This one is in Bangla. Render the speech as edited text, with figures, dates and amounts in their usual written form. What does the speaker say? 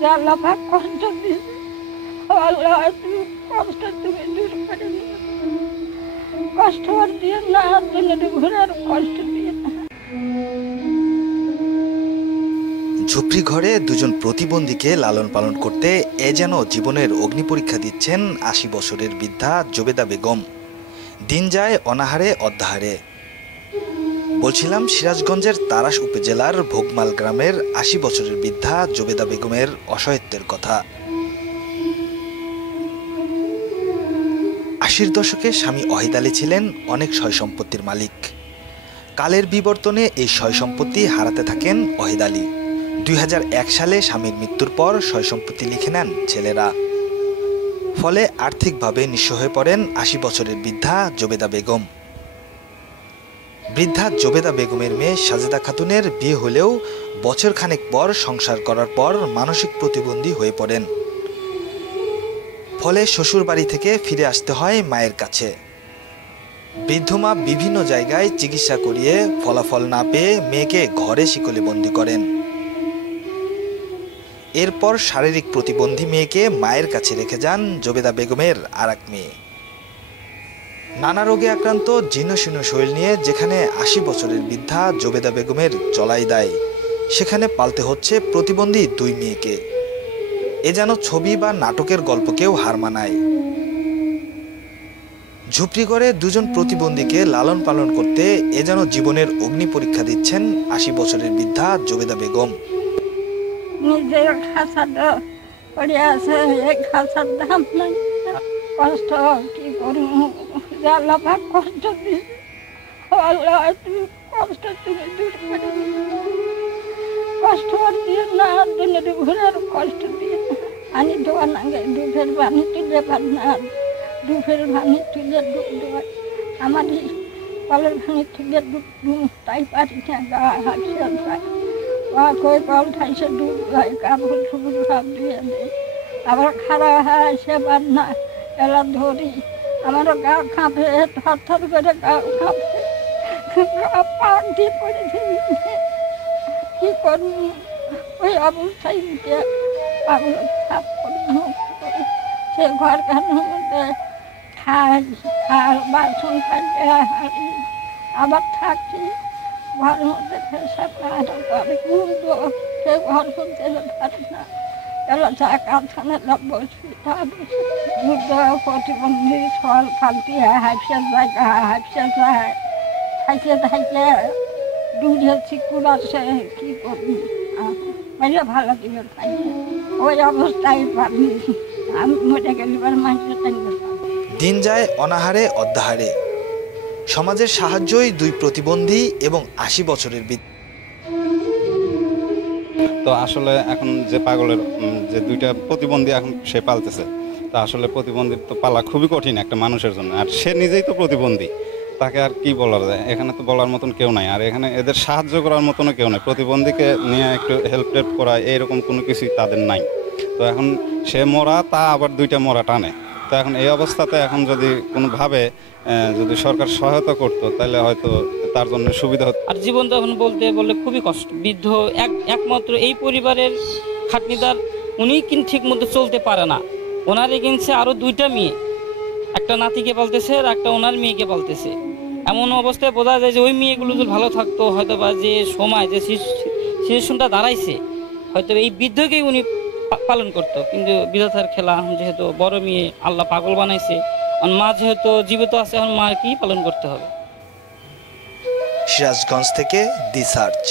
যে আল্লাহ পাক কষ্ট দিয়েছে, আল্লাহ তুমি কষ্ট তুমি দূর করে নিও, কষ্ট আর দিয়ে না, দুনিয়াতে ঘুরে আর কষ্ট দিয়ে না। ঝুপড়ি ঘরে দুজন প্রতিবন্ধীকে লালন পালন করতে এ যেন জীবনের অগ্নি পরীক্ষা দিচ্ছেন ৮০ বছরের বৃদ্ধা জবেদা বেগম। দিন যায় অনাহারে অদ্যাহারে। বলছিলাম সিরাজগঞ্জের তারাস উপজেলার ভোগমাল গ্রামের ৮০ বছরের বৃদ্ধা জবেদা বেগমের অসহায়ত্বের কথা। ৮০-র দশকে স্বামী ওয়াহিদ আলী ছিলেন অনেক সয় সম্পত্তির মালিক। কালের বিবর্তনে এই সয় সম্পত্তি হারাতে থাকেন ওয়াহিদ আলী। ২০০১ সালে স্বামীর মৃত্যুর পর সয় সম্পত্তি লিখে নেন ছেলেরা। ফলে আর্থিকভাবে নিঃস্ব হয়ে পড়েন ৮০ বছরের বৃদ্ধা জবেদা বেগম। বৃদ্ধা জবেদা বেগমের মেয়ে সাজেদা খাতুনের বিয়ে হলেও বছর খানেক পর সংসার করার পর মানসিক প্রতিবন্ধী হয়ে পড়েন। ফলে শ্বশুর বাড়ি থেকে ফিরে আসতে হয় মায়ের কাছে। বৃদ্ধ মা বিভিন্ন জায়গায় চিকিৎসা করিয়ে ফলাফল না পেয়ে মেয়েকে ঘরে শিকলে বন্দী করেন। এরপর শারীরিক প্রতিবন্ধী মেয়েকে মায়ের কাছে রেখে যান জবেদা বেগমের আর এক মেয়ে। নানা রোগে আক্রান্ত জীর্ণশীর্ণ শরীর নিয়ে যেখানে ৮০ বছরের বৃদ্ধা জবেদা বেগমের চলাই দায়, সেখানে পালতে হচ্ছে প্রতিবন্ধী দুই মেয়েকে। এ যেন ছবি বা নাটকের গল্পকেও হার মানায়। ঝুপড়িঘরে দুজন প্রতিবন্ধীকে লালন পালন করতে এ যেন জীবনের অগ্নি পরীক্ষা দিচ্ছেন ৮০ বছরের বৃদ্ধা জবেদা বেগম। নিজের খাঁচাটা পড়ে আছে, এই খাঁচার দাম নাই, কষ্ট কি করব, যে আল্লাহ পাক কষ্ট দিয়েছে, আল্লাহ তুমি কষ্ট তুমি দূর করে নিও, কষ্ট আর দিয়ে না, দুনিয়াতে ঘুরে আর কষ্ট দিয়ে না। পানি দেওয়া নাগে, দুধের পানি তুলে পার না, দুধের পানি তুলে দুধ দেওয়ায় আমার কলের পানি তুলে দুধ তাই পারি না, গা হাঁচিয়ে যায়, কই কল খাইছে দুধ হয়, কাপড় ছুপুর সব দিয়ে দেয়, আবার খারাপ হয় সেবার না, এলা ধরি আমারও গা কাঁপে, থর থর করে গা কাঁপে, গা পাক দিয়ে পড়েছে। কি করবো ওই অবস্থায় উঠে পাগল সাপ করে মুখ করে সে ঘরখানার মধ্যে খাই, খাল বাসন কাটে হারি, আবার থাকি ঘরের মধ্যে পেশাব কাটা করে, কিন্তু সে ঘর করতে পারে না, এলো চা কারখানা বসবি, যুদ্ধ প্রতিবন্ধী সল ফালতি হাইফসে যায়, গা হাইফসে যায়, থাইকে থাইকে দুধে চিকুর আছে, কি করবি মেরে ভালো দিবে খাইয়ে, ওই অবস্থায় পাবি আমি মরে গেলি মানুষের টাইমে। দিন যায় অনাহারে অদ্যাহারে। সমাজের সাহায্যই দুই প্রতিবন্ধী এবং ৮০ বছরের বৃদ্ধ। তো আসলে এখন যে পাগলের যে দুইটা প্রতিবন্ধী এখন সে পালতেছে, তা আসলে প্রতিবন্ধী তো পালা খুবই কঠিন একটা মানুষের জন্য, আর সে নিজেই তো প্রতিবন্ধী, তাকে আর কি বলা যায়, এখানে তো বলার মতন কেউ নাই, আর এখানে এদের সাহায্য করার মতনও কেউ নাই, প্রতিবন্ধীকে নিয়ে একটু হেল্প টেল্প করা এইরকম কোনো কিছুই তাদের নাই। তো এখন সে মরা, তা আবার দুইটা মরা টানে। তো এখন এই অবস্থাতে এখন যদি কোনোভাবে যদি সরকার সহায়তা করতো তাহলে হয়তো তার জন্য সুবিধা হতো। আর জীবন তো এখন বলতে বললে খুবই কষ্ট। বৃদ্ধ একমাত্র এই পরিবারের খাটনিদার, উনি কিন্তু ঠিক মতো চলতে পারে না। ওনারে কিনছে আরও দুইটা মেয়ে, একটা নাতিকে পালতেছে আর একটা ওনার মেয়েকে পালতেছে। এমন অবস্থায় বোঝা যায় যে ওই মেয়েগুলো যদি ভালো থাকতো, হয়তো বা যে সময় যে সিচুয়েশনটা দাঁড়াইছে, হয়তো এই বৃদ্ধকেই উনি পালন করতো। কিন্তু বিধাতার খেলা, যেহেতু বড় মেয়ে আল্লাহ পাগল বানাইছে, আর মা যেহেতু জীবিত আছে, এখন মার কি পালন করতে হবে। সিরাজগঞ্জ থেকে দি সার্চ।